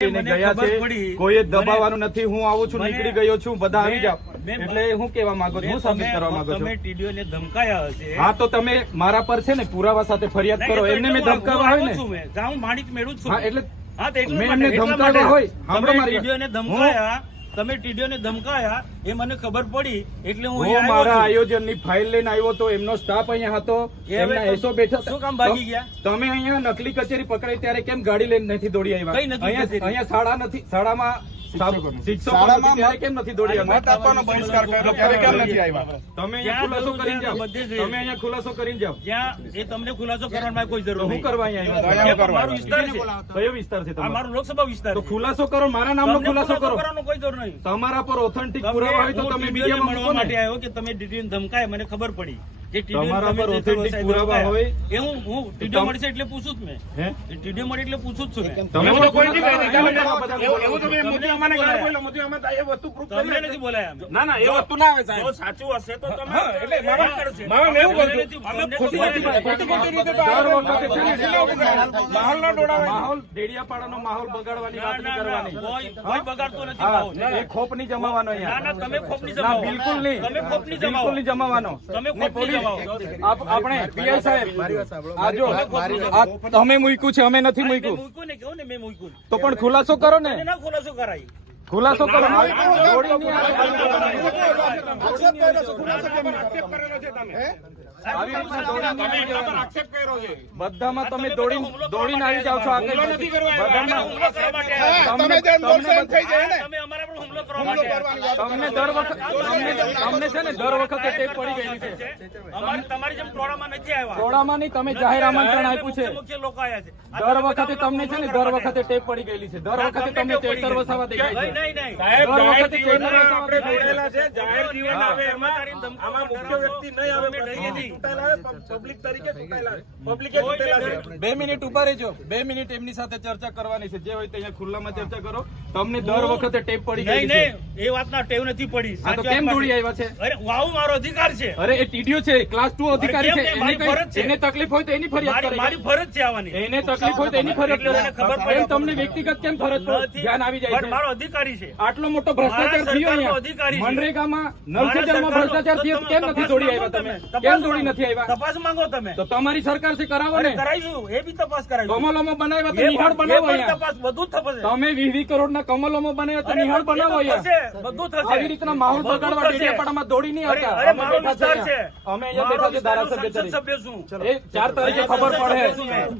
ગયા છે કોઈ દબાવવાનું નથી। હું આવું છું, નીકળી ગયો છું, બધા આવી જાવ। એટલે હું કેવા માંગુ છું, હું સાબિત કરવા માંગુ છું। તમે ટીડીઓને ધમકાયા હશે। હા, તો તમે મારા પર છે ને પુરાવા સાથે ફરિયાદ કરો। એમને મેં ધમકાવા હોય ને, હું માણિક મેળવું છું। હા, એટલે મેં એમને ધમકાવા હોય, સાંભળો મારી ટીડીઓને ધમકાયા, તમે ટીડીઓને ધમકાયા એ મને ખબર પડી, એટલે હું મારા આયોજનની ફાઇલ લઈને આવ્યો તો એમનો સ્ટાફ અહીંયા હતો, એમના એસો બેઠા। શું કામ ભાગી ગયા? તમે અહીંયા નકલી કચેરી પકડાઈ ત્યારે કેમ ગાડી લઈને નથી દોડી આવ્યા? અહીંયા શાળા નથી, શાળામાં શિક્ષકો કેમ નથી દોડી આવ્યા? તમે ખુલાસો કરીને જાઓ, તમે અહીંયા ખુલાસો કરીને જાઓ। જ્યાં એ તમને ખુલાસો કરવાની કોઈ જરૂર હું કરવા અહીંયા મારો વિસ્તાર છે। કયો વિસ્તાર છે? મારો લોકસભા વિસ્તાર। તો ખુલાસો કરો, મારા નામનો ખુલાસો કરો। કોઈ જરૂર નહીં। તમારા પર ઓથેન્ટિક પુરાવા હોય તો તમે મીડિયામાં મળવા માટે આવ્યો કે તમે ટીડીઓને ધમકાય, મને ખબર પડી। તમારા પર ઓથેન્ટિક પુરાવા હોય એ હું ટીડીઓ મળશે એટલે પૂછું જ મેં। ટીડીઓ મળે એટલે પૂછું જ છું મેં। તમે તો કોઈ નહીં તમને નથી બોલાયા। ના ના, એ વસ્તુ ના આવે સાહેબ। સાચું હશે તો તમે માહોલ ડેડિયાપાડાનો માહોલ બગાડવાની વાત નહીં કરવાની। કોઈ બગાડતો નથી। એ ખોપ નહીં જમાવાનો અહીંયા। તમે ખોપ નહીં જમાવો, બિલકુલ નહીં, તમે ખોપ નહીં બિલકુલ નહીં જમાવાનો। તમે ખોપ નહીં જમાવો। આપણે પીઆઈ સાહેબ, આ જો તમે મૂક્યું છે, અમે નથી મૂક્યું। મૂક્યું ને કેવું ને મેં મૂક્યું, તો પણ ખુલાસો કરો ને, ના ખુલાસો કરાય, ખુલાસો કરો। બધામાં તમે દોડીને આવી જાવ છો। તમે અમારા પર હુમલો કરવા માટે તમને દર વખતે અમને છે ને દર વખતે ટેપ પડી ગયેલી છે। તમારી જેમ ટોળામાં નથી આવ્યા। ટોળામાં નહીં, તમે જાહેર આમંત્રણ આપ્યું છે। મુખ્ય લોકો આવ્યા છે। દર વખતે તમને છે ને દર વખતે ટેપ પડી ગયેલી છે। દર વખતે તમને ચેતર વસાવા દેખાય છે। નહીં સાહેબ, દર જાહેર વખતે જીવનમાં ચેતર આપણે વસાવા જોડેલા છે। જાહેર જીવન આવે એમાં આમાં મુખ્ય વ્યક્તિ નહીં આવે, પબ્લિક તરીકે પબ્લિકે ચૂંટેલા છે। 2 મિનિટ ઉભા રહેજો, 2 મિનિટ એમની સાથે ચર્ચા કરવાની છે। જે હોય તે અહીંયા ખુલ્લામાં ચર્ચા કરો। તમને દર વખતે ટેપ પડી ગઈ છે। નહીં, એ વાતના ટેવ નથી પડી। આ તો કેમ દોડી આવ્યા છે? અરે વાવ, મારો અધિકાર છે। અરે એ ટીડીઓ છે, ક્લાસ 2 અધિકારી છે, એને તકલીફ હોય તો એની ફરિયાદ કરે। મારી ફરજ છે આવવાની। એને તકલીફ હોય તો એની ફરિયાદ કરે। ખબર પડે તમને વ્યક્તિગત કેમ ફરજ પર ધ્યાન આવી જાય છે? મારો અધિકારી છે। આટલો મોટો ભ્રષ્ટાચાર થયો અહીંયા મનરેગામાં, નલ સે જલમાં ભ્રષ્ટાચાર થયો, કેમ નથી દોડી આવ્યા તમે? કેમ દોડી નથી આવ્યા? તપાસ માંગો તમે, તો તમારી સરકાર છે, કરાવો ને। કરાવીશું, એ બી તપાસ કરાવીશું। કમલોમાં બનાવ્યા તો નિહાળ બનાવો અહીંયા। તપાસ બધું થશે। તમે 20 કરોડના કમલોમાં બનાવ્યા તો નિહાળ બનાવો અહીંયા। બધું થશે। આવી રીતના માહોલ બગાડવા ડેડિયાપાડામાં દોડી નહીં આવતા। અરે મારો વિસ્તાર છે, અમે અહીંયા બેઠા છે ધારાસભ્ય તરીકે। સભ્ય છું। એ 4 તારીખે ખબર પડે,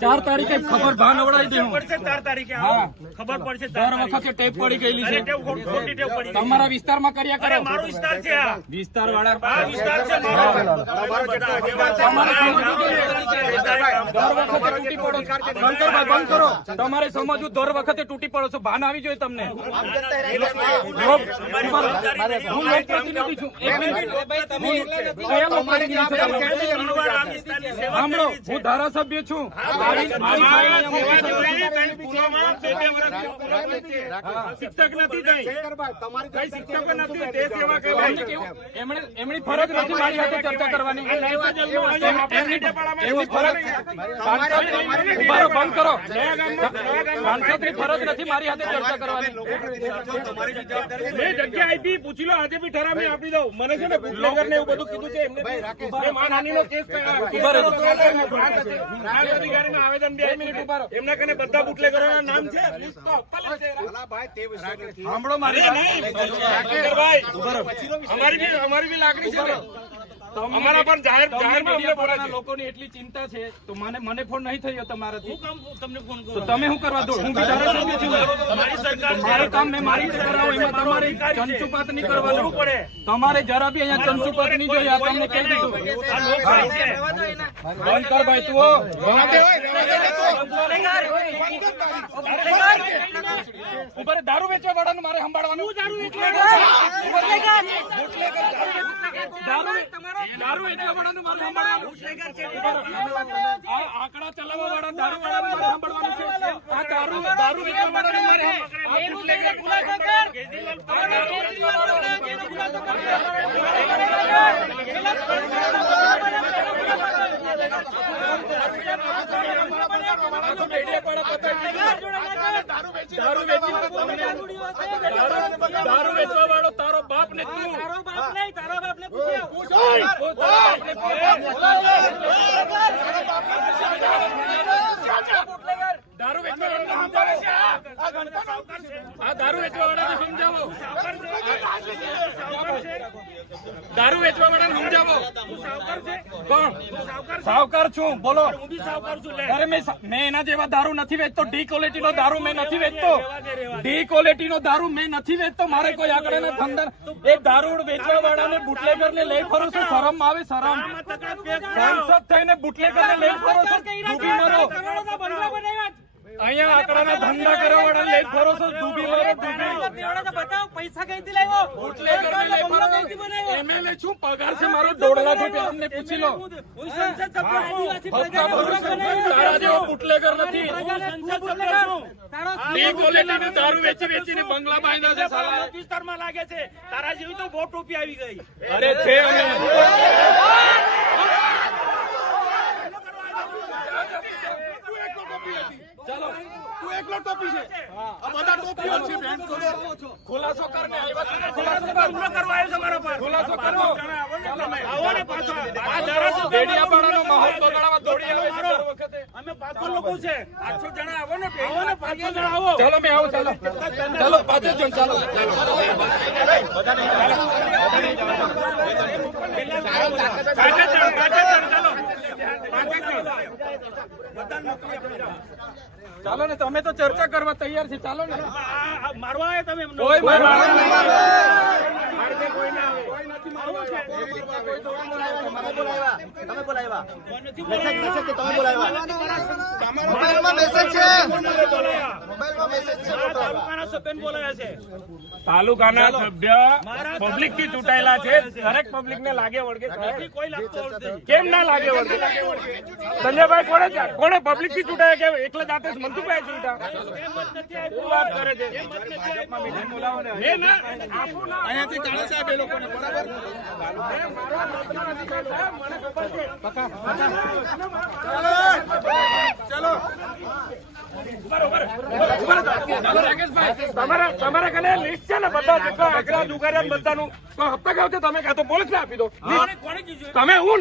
4 તારીખે ખબર ભાન અવડાવી દે। પડશે 4 તારીખે ખબર પડશે। દર વખતે ટેપ પડી ગયેલી છે। ખોટી ટેવ પડી ગઈ। તમારા વિસ્તારમાં કર્યા કરો। મારો વિસ્તાર છે આ વિસ્તાર વાળા આ વિસ્તાર છે મારો। શંકરભાઈ બંધ કરો, તમારે સમજવું, દર વખતે તૂટી પડો છો, ભાન આવી જોઈએ તમને। હું લોકપ્રતિનિધિ છું। સાંભળો, હું ધારાસભ્ય છું। શિક્ષક નથી કઈ શિક્ષકો નથી, તે સેવા કહેવાય। એમની ફરજ નથી મારી સાથે ચર્ચા કરવાની। એમની ફરજ બંધ કરો। સાંસદની ફરજ નથી મારી સાથે ચર્ચા કરવાની। મેં જગ્યા આપી, પૂછી લો, આજે બી ઠરાવ મેં આપી દઉં। મને છે ને બુટલેગર ને એવું બધું કીધું છે એમને માનહાનિનો કેસ અધિકારીમાં આવેદન બી એમના કને બધા બુટલેગરોના નામ છે। સાંભળો મારી અમારી બી લાગણી છે। અમારા પણ જાહેરમાં લોકોની એટલી ચિંતા છે, તો મને ફોન નહીં થયો તમારાથી। તમને ફોન તો તમે શું કરવા દો? હું ધારાસભ્ય છું, મારી સરકાર મારું કામ મેં મારી રીતે કરાવું, એમાં તમારે ચંચુપાત નહીં કરવાનું પડે। તમારે જરા બી અહીંયા ચંચુપાત નહીં જોઈએ, આ તમને કહી દીધું। બંધ કર ભાઈ, તું ઉપર દારૂ વેચવા વાળાનું મારે સંભાળવાનું। દારૂ વેચવા વાળાનું મારે સંભાળવાનું। આંકડા ચલાવવા વાળા દારૂ વાળાનું મારે સંભાળવાનું છે। આ દારૂ વેચવા વાળાનું મારે દારૂ દારૂ વેચવા વાળો તારો બાપ ને તું તારો બાપ નહીં, તારા બાપને પૂછ્યો. દારૂ વેચવા વાળાને આ દારૂ વેચવા વાળાને સમજાવો. દારૂ વેચવા વાળાને સમજાવો. કોણ સાવકાર છું? બોલો. હું બી સાવકાર છું. લે. અરે મેં એના જેવા દારૂ નથી વેચતો. ડી ક્વોલિટી નો દારૂ મેં નથી વેચતો. ડી ક્વોલિટી નો દારૂ મેં નથી વેચતો. મારે કોઈ આગળ ધંધા એ દારૂ વેચવા વાળાને બુટલેગર ને લઈ ફરો છો. શરમ આવે? શરમ? સાંસદ થઈને બુટલેગર ને લઈ ફરો છો. ડૂબી મરો. અહીંયા આંકડાના ધંધા કરવા વાળા લઈ ફરો છો. ડૂબી મરો. બતાવો પૈસા કઈથી લાવ્યો? બુટલેગર ને લઈ ફરો છો. MLA છું, પગાર છે મારો 1.5 લાખ રૂપિયા. અમને પૂછી લો. હું સંસદ સભ્ય છું. તારા જેવો બુટલેગર નથી. ડી ક્વોલિટી નો દારૂ વેચીને બંગલા બાંધ્યા છે સાલા. વિસ્તારમાં લાગે છે. તારા જેવી તો બહુ ટોપી આવી ગઈ. અરે છે અમે ચાલો તું એકલો ટોપી છે. આ બધા ટોપીઓ છે. બેન ખુલાસો કરને આવ્યા. ખુલાસો કરવા આવ્યો છે મારા પર. ખુલાસો કરો. આવો ને પાછા. આ ધારાસભ્ય ડેડિયાપાડાનો માહોલ બગાડવા દોડી આવે છે દર વખતે. અમે 500 લોકો છે. 800 જણા આવો ને. આવો ને 500 જણા આવો. ચાલો મેં આવું. ચાલો ચાલો 5 જણ. ચાલો ચાલો ને. તમે તો ચર્ચા કરવા તૈયાર છે. ચાલો ને. મારવા આવ્યા તમે એમને? કોઈ મારવા કોઈ ના આવે. તાલુકાના સભ્ય પબ્લિક થી ચૂંટાયેલા છે. દરેક પબ્લિક ને લાગે વળગે. કોઈ લાગતું નથી. કેમ ના લાગે વળગે? સંજયભાઈ કોને પબ્લિક થી ચૂંટાયા? કે એકલા જાતે જ મનસુખભાઈ ચૂંટા? શું વાત કરે છે? અહીંયાથી કાળા સાહેબ એ લોકોને બરાબર તમારા કને લિસ્ટ છે ને બધા જેટલા આંકડા જુગારિયા બધાનું હપ્તા ગાવ છે. તમે કાં તો પોલીસ ને આપી દો. તમે હું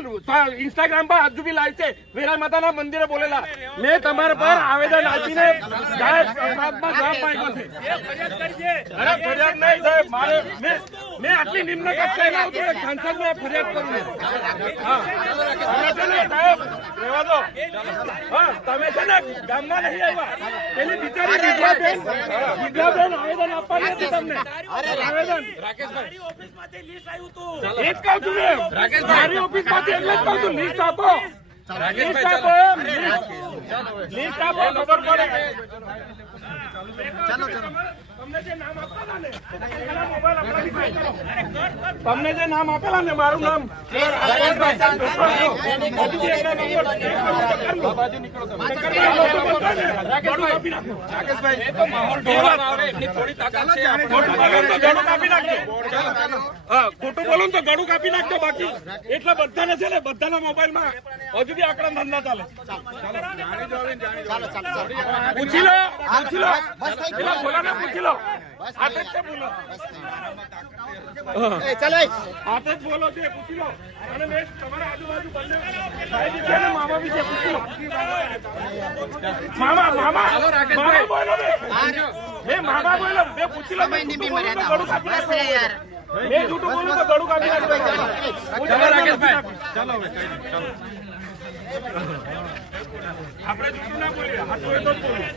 ઇન્સ્ટાગ્રામ પર હજુ બી લાઈવ છે. વેરા માતાના મંદિરે બોલેલા. મેં તમારા પર આવેદન આપીને જવાબ માંગ્યો છે. અરે ફરિયાદ નહીં સાહેબ. મારે મેં આટલી નિમ્ન કક્ષાએ તો એક સાંસદને ફરિયાદ કરું. હા તમે છે ને સાહેબ રહેવા દો. હા તમે છે ને ગામમાં નહીં આવ્યા. પેલી બિચારી વિદ્યાબેન આવેદન આપવાની હતી તમને. આવેદન મારી ઓફિસમાંથી લિસ્ટ આવ્યું હતું. એ જ કહું છું મેં. મારી ઓફિસ માંથી એટલે જ કહું છું. લિસ્ટ આપો. લિસ્ટ આપો. લિસ્ટ આપો. ખબર પડે. તમને જે નામ આપેલા ને તમને જે નામ આપેલા ને મારું નામ ખોટું બોલું તો ગળું કાપી નાખજો. બાકી એટલે બધાને છે ને બધાના મોબાઈલમાં હજુ બી આંકડા ધંધા ચાલે. પૂછી લો. પૂછી લો. પેલા ભોલાને પૂછી લો. હાથે જ બોલો. હાથે જ બોલો છે. પૂછી લો. અને મેં તમારા આજુબાજુ બંને સાહેબ છે ને મામા બી છે. પૂછી લો. મામા બોલો. મેં મામા બોલો. મેં પૂછી લો. મેં જૂઠું બોલું તો ગળું કાપી નાખો. ચાલો રાકેશભાઈ. ચાલો આપણે જૂઠું ના બોલીએ. હાથું એ તો જ બોલીએ.